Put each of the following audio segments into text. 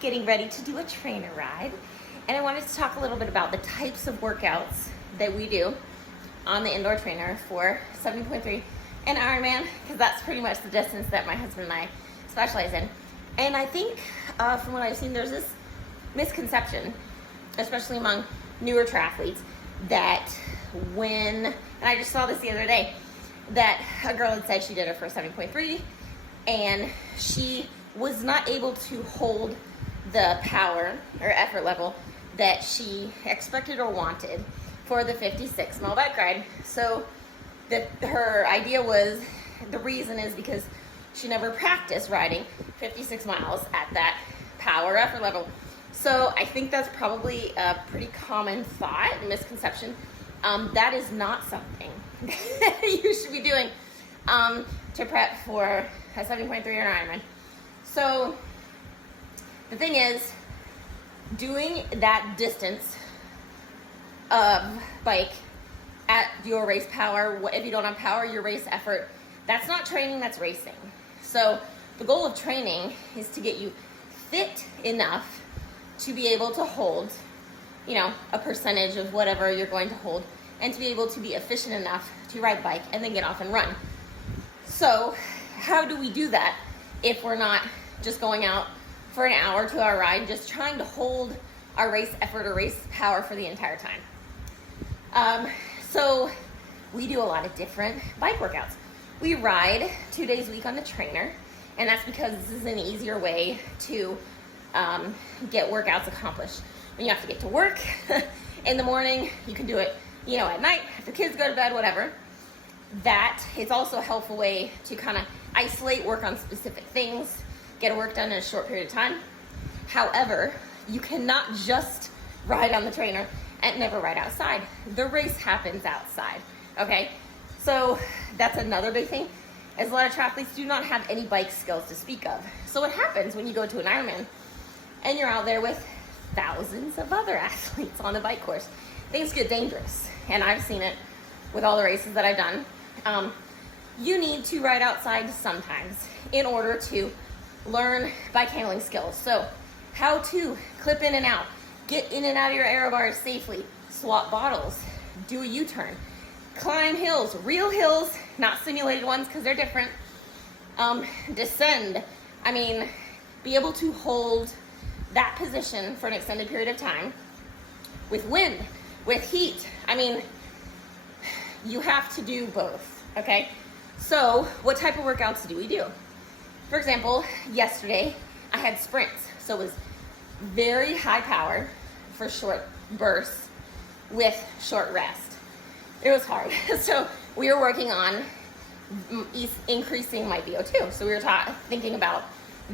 getting ready to do a trainer ride, and I wanted to talk a little bit about the types of workouts that we do on the indoor trainer for 70.3 and Ironman, because that's pretty much the distance that my husband and I specialize in. And I think from what I've seen, there's this misconception, especially among newer triathletes, that and I just saw this the other day, that a girl had said she did it for 7.3 and she was not able to hold the power or effort level that she expected or wanted for the 56 mile bike ride. So her idea was, the reason is because she never practiced riding 56 miles at that power effort level. So I think that's probably a pretty common thought and misconception. That is not something that you should be doing to prep for a 7.3 or an Ironman. So the thing is, doing that distance of bike at your race power, if you don't have power, your race effort, that's not training, that's racing. So the goal of training is to get you fit enough to be able to hold, a percentage of whatever you're going to hold, and to be able to be efficient enough to ride the bike and then get off and run. So how do we do that if we're not just going out for an hour, 2 hour ride, just trying to hold our race effort or race power for the entire time? So we do a lot of different bike workouts. We ride 2 days a week on the trainer, and that's because this is an easier way to get workouts accomplished. When you have to get to work in the morning, you can do it, at night, after kids go to bed, whatever. That it's also a helpful way to kind of isolate, work on specific things, get work done in a short period of time. However, you cannot just ride on the trainer and never ride outside. The race happens outside, okay? So that's another big thing, is a lot of triathletes do not have any bike skills to speak of. So what happens when you go to an Ironman and you're out there with thousands of other athletes on the bike course? Things get dangerous, and I've seen it with all the races that I've done. You need to ride outside sometimes in order to learn bike handling skills. So how to clip in and out, get in and out of your aero bars safely, swap bottles, do a U-turn, climb hills, real hills, not simulated ones because they're different, descend. Be able to hold that position for an extended period of time with wind, with heat. You have to do both, okay? So what type of workouts do we do? For example, yesterday I had sprints, so it was very high power for short bursts with short rest. It was hard. So we were working on increasing my VO2. So we were thinking about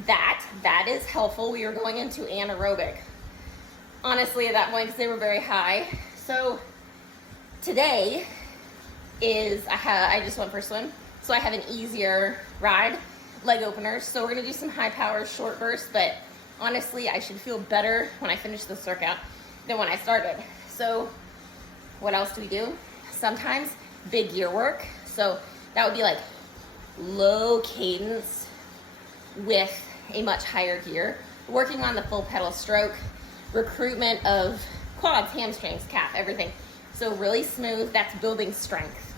that. That is helpful. We were going into anaerobic, honestly, at that point, because they were very high. So today I just went for a swim. So I have an easier ride, leg openers. So we're going to do some high power short bursts, but honestly, I should feel better when I finish this workout than when I started. So what else do we do? Sometimes big gear work. So that would be like low cadence with a much higher gear, working on the full pedal stroke, recruitment of quads, hamstrings, calf, everything. So really smooth, that's building strength.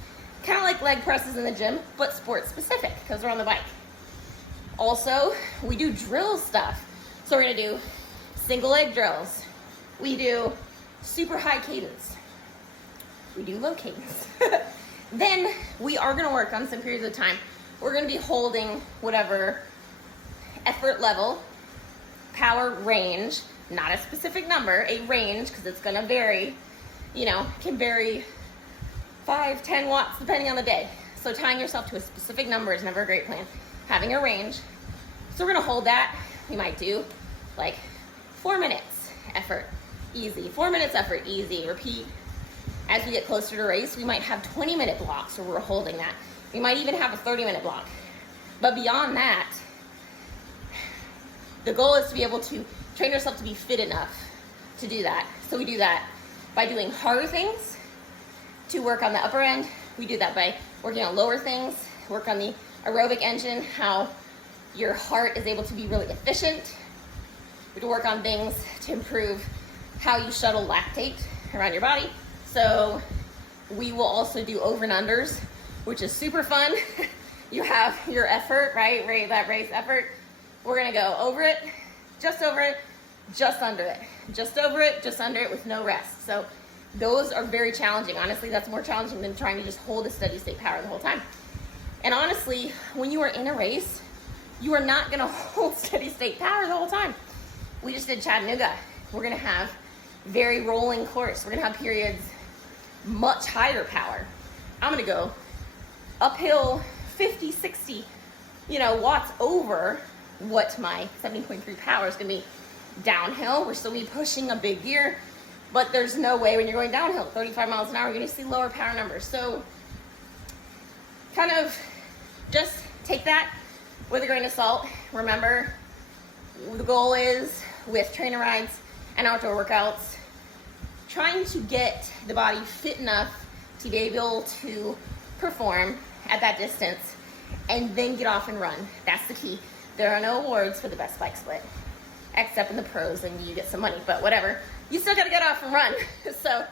Kind of like leg presses in the gym, but sport specific because we're on the bike. Also, we do drill stuff. So we're gonna do single leg drills. We do super high cadence. We do low cadence. Then we are gonna work on some periods of time. We're gonna be holding whatever effort level, power range, not a specific number, a range, because it's gonna vary, can vary 5, 10 watts depending on the day. So tying yourself to a specific number is never a great plan. Having a range. So we're gonna hold that. We might do like 4 minutes effort, easy. 4 minutes effort, easy, repeat. As we get closer to race, we might have 20-minute blocks where we're holding that. We might even have a 30-minute block. But beyond that, the goal is to be able to train yourself to be fit enough to do that. So we do that by doing harder things to work on the upper end. We do that by working on lower things, work on the aerobic engine, how your heart is able to be really efficient. We have to work on things to improve how you shuttle lactate around your body. So we will also do over and unders, which is super fun. You have your effort, right? That race effort. We're gonna go over it, just under it, just under it, just over it, just under it with no rest. So those are very challenging. Honestly, that's more challenging than trying to just hold a steady state power the whole time. And honestly, when you are in a race, you are not gonna hold steady state power the whole time. We just did Chattanooga. We're gonna have very rolling course. We're gonna have periods much higher power. I'm gonna go uphill 50, 60, watts over what my 70.3 power is gonna be. Downhill, we're still be pushing a big gear, but there's no way when you're going downhill 35 miles an hour, you're gonna see lower power numbers. So kind of just take that with a grain of salt. Remember, the goal is with trainer rides and outdoor workouts, trying to get the body fit enough to be able to perform at that distance and then get off and run. That's the key. There are no awards for the best bike split, except in the pros, and you get some money, but whatever. You still gotta get off and run. So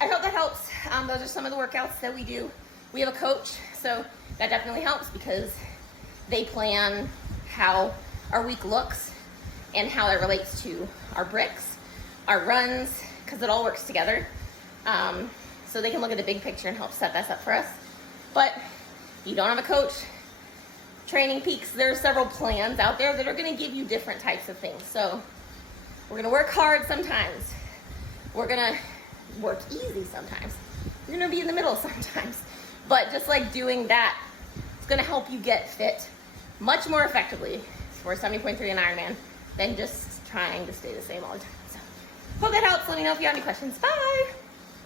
I hope that helps. Those are some of the workouts that we do. We have a coach, so that definitely helps because they plan how our week looks and how it relates to our bricks, our runs, because it all works together. So they can look at the big picture and help set this up for us. But if you don't have a coach, Training Peaks, there are several plans out there that are gonna give you different types of things. So we're gonna work hard sometimes. We're gonna work easy sometimes. You're gonna be in the middle sometimes. But just like doing that, it's gonna help you get fit much more effectively for 70.3 and Ironman than just trying to stay the same all the time. So hope that helps. Let me know if you have any questions. Bye.